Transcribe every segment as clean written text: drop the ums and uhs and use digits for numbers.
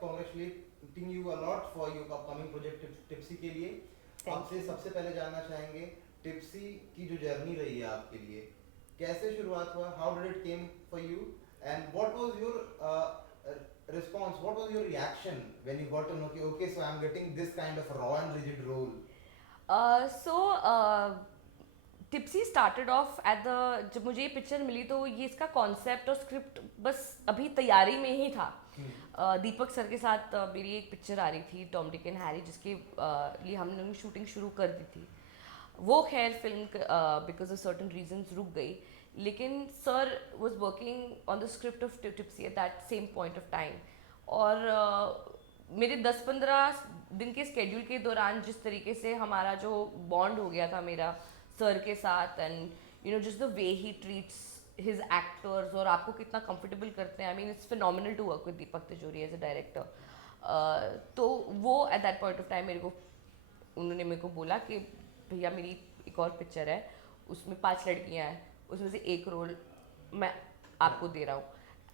congratulating you a lot for your upcoming project tipsy के लिए. आपसे सबसे पहले जानना चाहेंगे टिप्सी की जो जर्नी रही है आपके लिए, कैसे शुरुआत हुआ, how did it came for you, and what was your response, what was your reaction when you got to know okay, so I'm getting this kind of raw and rigid role. So tipsy started off at the, जब मुझे ये picture मिली तो ये इसका concept और script बस अभी तैयारी में ही था. दीपक सर के साथ मेरी एक पिक्चर आ रही थी टॉम डिक एंड हैरी, जिसके लिए हमने शूटिंग शुरू कर दी थी. वो खैर film because of certain reasons रुक गई, लेकिन sir was working on the script of tipsy at that same point of time. और मेरे 10-15 दिन के स्केड्यूल के दौरान जिस तरीके से हमारा जो बॉन्ड हो गया था मेरा सर के साथ, and just the way he treats his actors और आपको कितना कंफर्टेबल करते हैं. I mean it's phenomenal to work with Deepak Tijori as a director. तो वो at that point of time उन्होंने मेरे को बोला कि भैया मेरी एक और पिक्चर है, उसमें 5 लड़कियां हैं, उसमें से एक रोल मैं आपको दे रहा हूँ.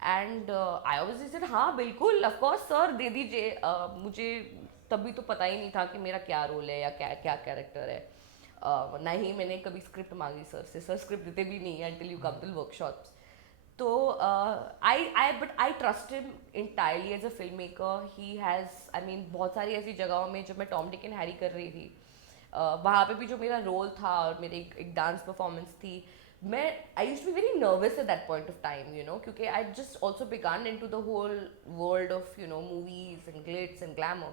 एंड आई ऑब्वियसली सेड हाँ बिल्कुल, ऑफ कोर्स सर दे दीजिए. मुझे तभी तो पता ही नहीं था कि मेरा क्या रोल है या क्या क्या कैरेक्टर है. ना ही मैंने कभी स्क्रिप्ट मांगी सर से. सर स्क्रिप्ट देते भी नहीं है until you come to workshops. तो I trust him entirely as a film maker. He has, I mean बहुत सारी ऐसी जगहों में जब मैं टॉम डिक एंड हैरी कर रही थी, वहाँ पे भी जो मेरा रोल था और मेरी एक डांस परफॉर्मेंस थी, मैं I used to be very nervous at that point of time, क्योंकि I just also began into the whole world of movies and glitz and glamour.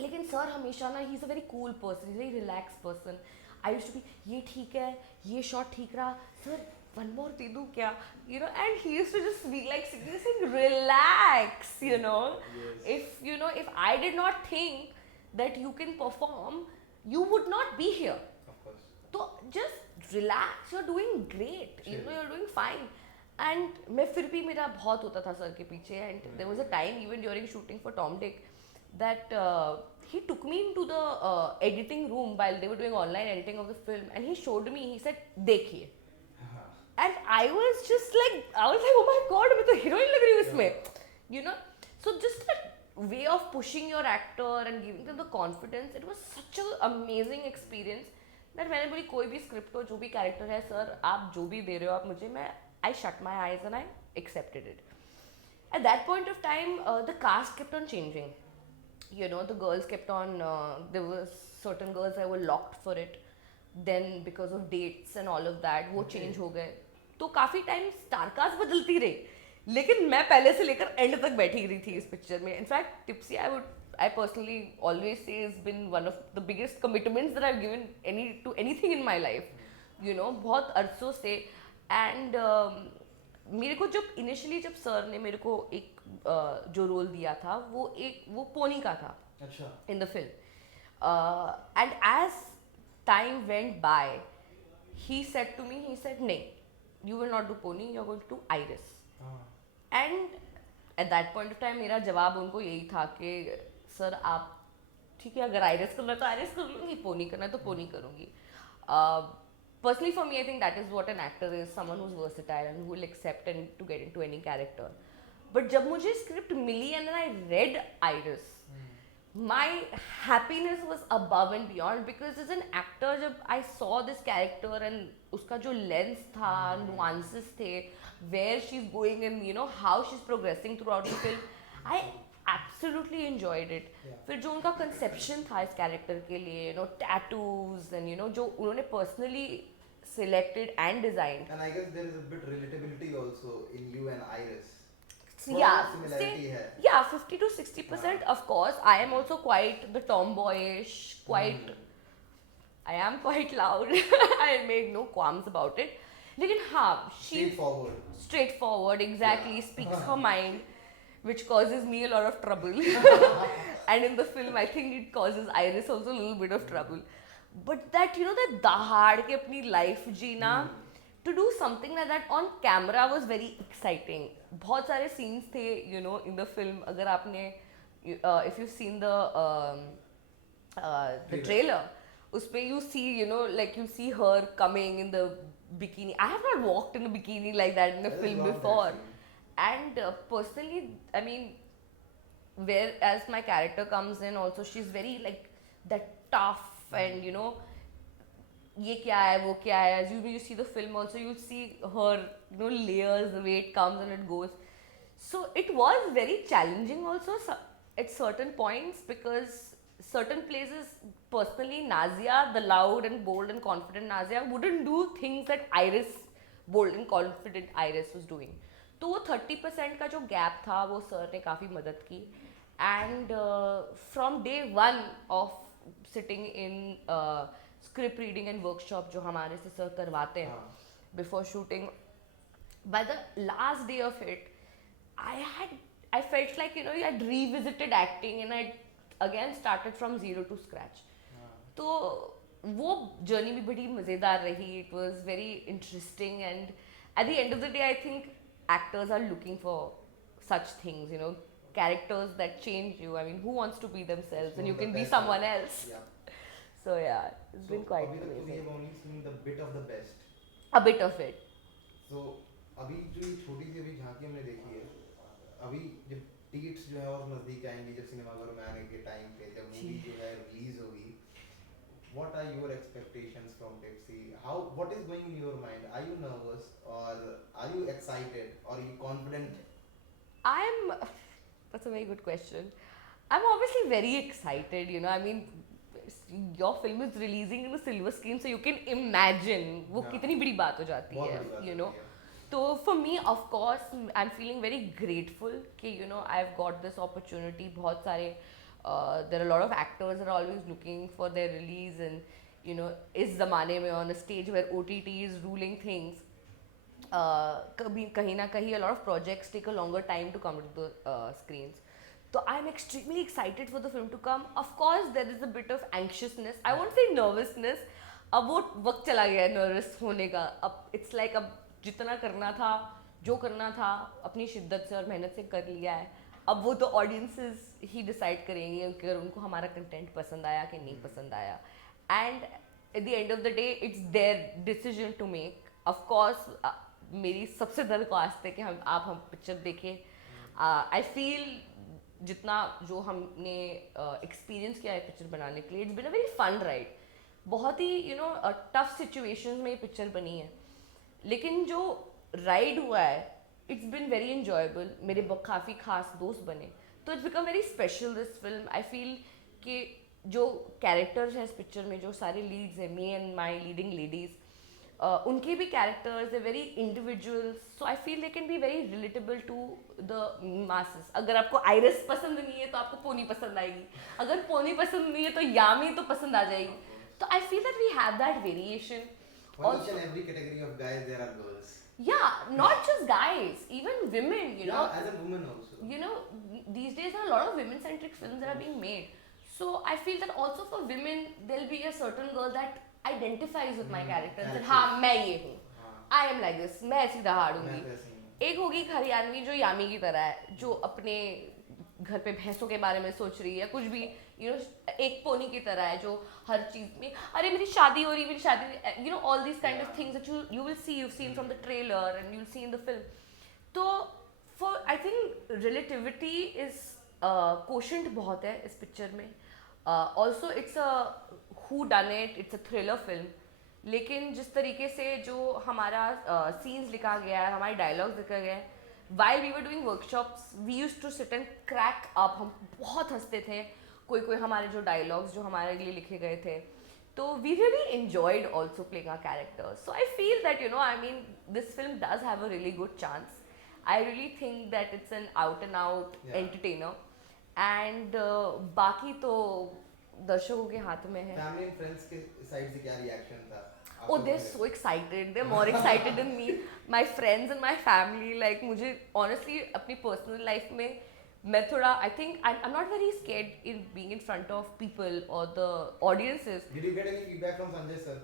लेकिन सर हमेशा ना, he is a very cool person, very relax person. I used to be ये ठीक है, ये shot ठीक रहा, सर वन मोर दे दूँ क्या, and he used to just be like sing relax, if I did not think that you can perform, you would not be here. Of course. So just relax, you're doing great, you're doing fine. And मैं फिर भी मेरा बहुत होता था sir के पीछे. And there was a time even during shooting for Tom Dick that he took me into the editing room while they were doing online editing of the film, and he showed me, he said देखिए. And I was like oh my god, मैं तो heroine लग रही हूँ इसमें. So just that way of pushing your actor and giving them the confidence, it was such an amazing experience that मैंने बोली कोई भी स्क्रिप्ट हो, जो भी कैरेक्टर है सर, आप जो भी दे रहे हो आप मुझे, मैं I shut my eyes and I accepted it. At that point of time, the cast kept on changing. The girls kept on, there were certain girls that were locked for it. Then because of dates and all of that, वो change हो गए. तो काफ़ी time star cast बदलती रही, लेकिन मैं पहले से लेकर एंड तक बैठी रही थी इस पिक्चर में. In fact tipsy I personally always say has been one of the biggest commitments that I've given to anything in my life. बहुत अरसों से. एंड मेरे को जब सर ने मेरे को एक जो रोल दिया था, वो पोनी का था. अच्छा. In the film. And as time went by, he said to me, नहीं, you will not do pony, you're going to do iris. And at that point of time मेरा जवाब उनको यही था कि सर आप ठीक है, अगर iris करना है तो iris कर लूँगी, पोनी करना है तो पोनी करूँगी. Personally for me, I think that is what an actor is, someone who's versatile and who will accept and to get into any character. But जब मुझे script milli and then I read iris, my happiness was above and beyond, because as an actor जब I saw this character and उसका जो lens था, nuances थे, where she's going and how she's progressing throughout the film, I absolutely enjoyed it. फिर जो उनका conception था इस character के लिए, tattoos and जो उन्होंने personally selected and designed. And I guess there is a bit relatability also in you and Iris. Yeah, similarity hai. Yeah, 50 to 60%. Of course, I am also quite the tomboyish, quite. I am quite loud. I make no qualms about it. लेकिन हाँ, she straightforward, exactly, speaks her mind, which causes me a lot of trouble. And in the film, I think it causes Iris also a little bit of trouble. But that that dahad के अपनी life Jeena, to do something like that on camera was very exciting. बहुत सारे scenes थे in the film. अगर आपने if you've seen the trailer, उसपे you see like you see her coming in the bikini. I have not walked in a bikini like that in a film before. And personally, I mean, whereas my character comes in also, she's very like that tough and you know ये क्या है वो क्या है. As you see the film also, you see her, you know, layers, the way it comes and it goes. So it was very challenging also at certain points, because certain places, personally Nazia, the loud and bold and confident Nazia, wouldn't do things that Iris, bold and confident Iris, was doing. तो वो 30% का जो gap था वो sir ने काफ़ी मदद की. And from day one of sitting in script reading and workshop जो हमारे से सर करवाते हैं before shooting, by the last day of it, I felt like, you know, I had revisited acting and I again started from zero to scratch. तो वो journey भी बड़ी मज़ेदार रही. It was very interesting, and at the end of the day I think actors are looking for such things, you know, characters that change you. I mean, who wants to be themselves and you can be someone else. Yeah. So yeah, it's been quite अभी तक तो we amazing. have only seen the bit of the best. A bit of it. So अभी जो ये छोटी सी अभी झांकी हमने देखी है, अभी जब टिकट्स जो है और नज़दीक आएंगी, जब सिनेमाघरों में आने के टाइम पे जब मूवी जो है रिलीज होगी, what are your expectations from Tipsy? What is going in your mind? Are you nervous or are you excited or are you confident? That's a very good question. I'm obviously very excited, you know. I mean, your film is releasing in the silver screen, so you can imagine वो Yeah. कितनी बड़ी बात हो जाती बहुत है, बड़ी बात you know. होती है. So for me, of course, I'm feeling very grateful कि, you know, I've got this opportunity. बहुत सारे there are a lot of actors that are always looking for their release, and you know, इस ज़माने में on a stage where OTT is ruling things, कभी कहीं ना कहीं a lot of projects take a longer time to come to the screens. So I'm extremely excited for the film to come. Of course, there is a bit of anxiousness. I won't say nervousness. अब वो वक्त चला गया है nervous होने का. अब it's like अब जितना करना था, जो करना था, अपनी शिद्दत से और मेहनत से कर लिया है. अब वो तो audiences ही decide करेंगे कि उनको हमारा content पसंद आया कि नहीं पसंद आया. And at the end of the day, it's their decision to make. Of course, मेरी सबसे दरख्वास्त है कि हम पिक्चर देखें. I feel जितना जो हमने एक्सपीरियंस किया है पिक्चर बनाने के लिए, it's been a very fun ride. बहुत ही यू नो टफ सिचुएशंस में ये पिक्चर बनी है, लेकिन जो राइड हुआ है इट्स बिन वेरी इन्जॉयबल. मेरे काफ़ी खास दोस्त बने, तो it's become very special this film. I feel कि जो कैरेक्टर्स हैं इस पिक्चर में, जो सारे लीड्स हैं, me and my leading ladies, उनके भी कैरेक्टर्स है very individual. So I feel they can be very relatable to the masses. अगर आपको आइरिस पसंद नहीं है तो आपको पोनी पसंद आएगी, अगर पोनी पसंद नहीं है तो यामी तो पसंद आ जाएगी. तो I feel that we have that variation. For each and every category of guys, there are girls. Yeah, not just guys, even women, you know. Yeah, as a woman also. You know, these days there are a lot of women-centric films that are being made. So I feel that also for women, there'll be a certain girl that identifies with my character and said, हाँ मैं ये हूँ, I am like this, मैं ऐसी दहाड़ूंगी. मैं तो ऐसी हूँ. एक होगी हरियाणवी जो यामी की तरह है, जो अपने घर पे भैंसों के बारे में सोच रही है, कुछ भी यू नो. एक पोनी की तरह है जो हर चीज में अरे मेरी शादी हो रही, मेरी शादी, you know, all these kind of things that you will see, you seen from the trailer and you will see in the film. तो for I think relativity is quotient बहुत है इस पिक्चर में. Also it's a who done it, it's a thriller film, लेकिन जिस तरीके से जो हमारा सीन्स लिखा गया है, हमारे डायलॉग्स लिखा गया है, while we were doing workshops we used to sit and crack up. हम बहुत हंसते थे. कोई हमारे जो डायलॉग्स जो हमारे लिए लिखे गए थे, तो we really enjoyed also playing our characters. So I feel that, you know, I mean, this film does have a really good chance. I really think that it's an out and out entertainer. And बाकी तो दर्शकों के हाथ में है. Family and friends के side से क्या रिएक्शन था? Oh, they're so excited. They're more excited than me. My friends and my family, like मुझे honestly अपनी personal life में मैं थोड़ा, I think I'm not very scared in being in front of people or the audiences. Did you get any feedback from Sanjay sir?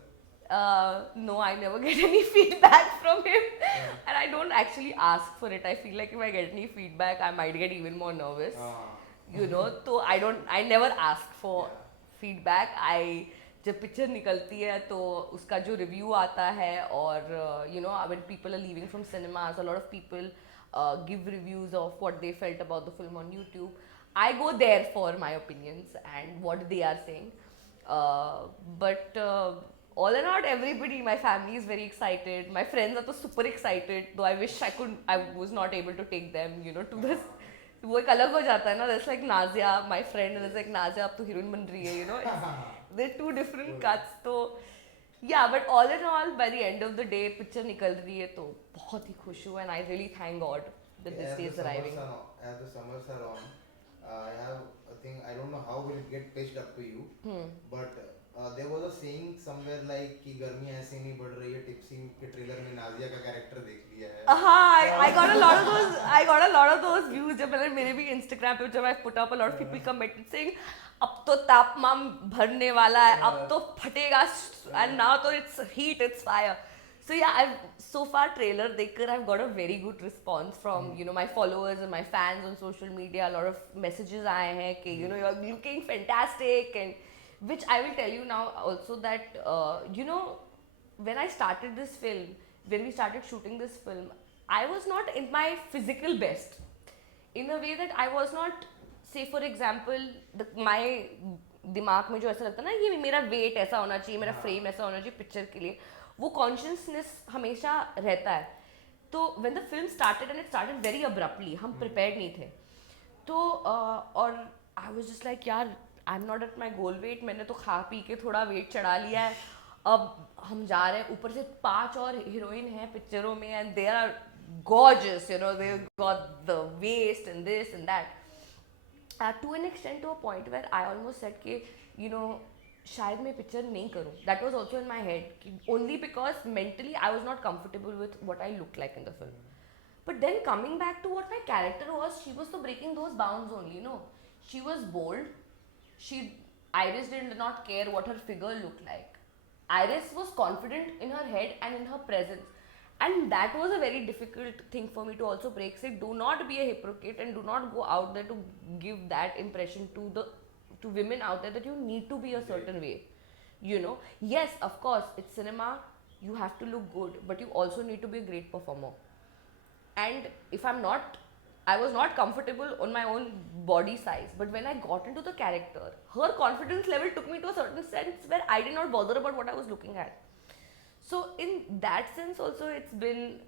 No, I never get any feedback from him. And I don't actually ask for it. I feel like if I get any feedback, I might get even more nervous. You know, so I never ask for feedback. जब picture निकलती है तो उसका जो review आता है, और you know when people are leaving from cinemas, a lot of people give reviews of what they felt about the film on YouTube. I go there for my opinions and what they are saying. But all in all, everybody, my family is very excited. My friends are so super excited. Though I wish I was not able to take them, to this. वो एक अलग हो जाता है ना. There's like Nazia, my friend, and there's like Nazia, अब तो heroine बन रही है. They're two different cuts. तो yeah, but all in all, by the end of the day, picture निकल रही है तो बहुत ही खुश हूँ, and I really thank God that this day is arriving. As the summers are on, I have a thing. I don't know how will it get pitched up to you, but there was a saying somewhere like कि गर्मी ऐसे नहीं बढ़ रही है. Tipsy के trailer में नाजिया का कैरेक्टर देख लिया है. I got a lot of those. I got a lot of those views. जब मैंने मेरे भी Instagram पे जब I put up, a lot of people commented saying अब तो तापमान भरने वाला है, अब तो फटेगा, and now तो it's heat, it's fire. So yeah, so far trailer देखकर I've got a very good response from my followers and my fans on social media. A lot of messages आए हैं कि you're looking fantastic, and which I will tell you now also that when I started this film, when we started shooting this film, I was not in my physical best. In a way that I was not, say for example, my दिमाग में जो ऐसा लगता है ना कि मेरा wait ऐसा होना चाहिए, मेरा फ्रेम ऐसा होना चाहिए पिक्चर के लिए, वो कॉन्शियसनेस हमेशा रहता है. तो when the film started and it started very abruptly, हम prepared नहीं थे. तो और I was just like यार I'm not at my goal weight, मैंने तो खा पी के थोड़ा वेट चढ़ा लिया है, अब हम जा रहे हैं. ऊपर से 5 और हीरोइन हैं पिक्चरों में and they are gorgeous, they've got the waist and this and that. To an extent, to a point where I almost said कि शायद मैं पिक्चर नहीं करूँ. That was also in my head, only because mentally I was not comfortable with what I looked like in the film. But then coming back to what my character was, she was so breaking those bounds only, She was bold. Iris did not care what her figure looked like. Iris was confident in her head and in her presence. And that was a very difficult thing for me to also break. Say, do not be a hypocrite and do not go out there to give that impression to women out there that you need to be a certain way. Yes, of course, it's cinema. You have to look good, but you also need to be a great performer. And I was not comfortable on my own body size, but when I got into the character, her confidence level took me to a certain sense where I did not bother about what I was looking at. So in that sense also, it's been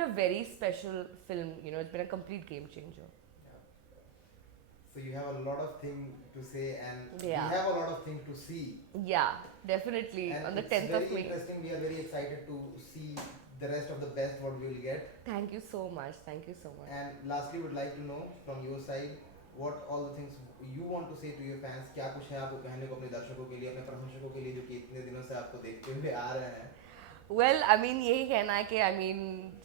a very special film. It's been a complete game changer. So you have a lot of things to say, and Yeah. we have a lot of things to see. Yeah, definitely. And On the it's 10th of very May. interesting. We are very excited to see the rest of the best what we will get. Thank you so much. Thank you so much. And lastly, would like to know from your side what all the things you want to say to your fans. क्या कुछ है आपको कहने को अपने दर्शकों के लिए, अपने प्रशंसकों के लिए जो कि इतने दिनों से आपको देखते हुए आ रहे हैं. Well, I mean, यही कहना है कि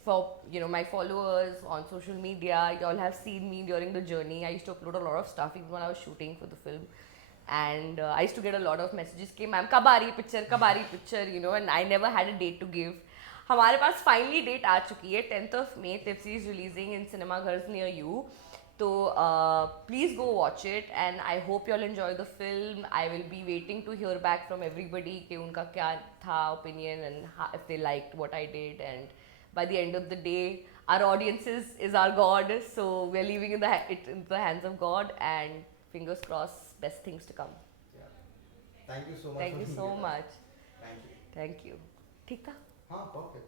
for my followers on social media, y'all have seen me during the journey. I used to upload a lot of stuff even when I was shooting for the film, and I used to get a lot of messages कि ma'am कब आ रही है picture, and I never had a date to give. हमारे पास finally date आ चुकी है. 10th of May, Tipsy is releasing in cinemas near you. So please go watch it, and I hope you all enjoy the film. I will be waiting to hear back from everybody कि उनका क्या था opinion and if they liked what I did. And by the end of the day, our audience is our God, so we're leaving it in the hands of God, and fingers crossed, best things to come. Yeah. Thank you so much. Thank you so much. Thank you. Thank you. ठीक था? हाँ, perfect.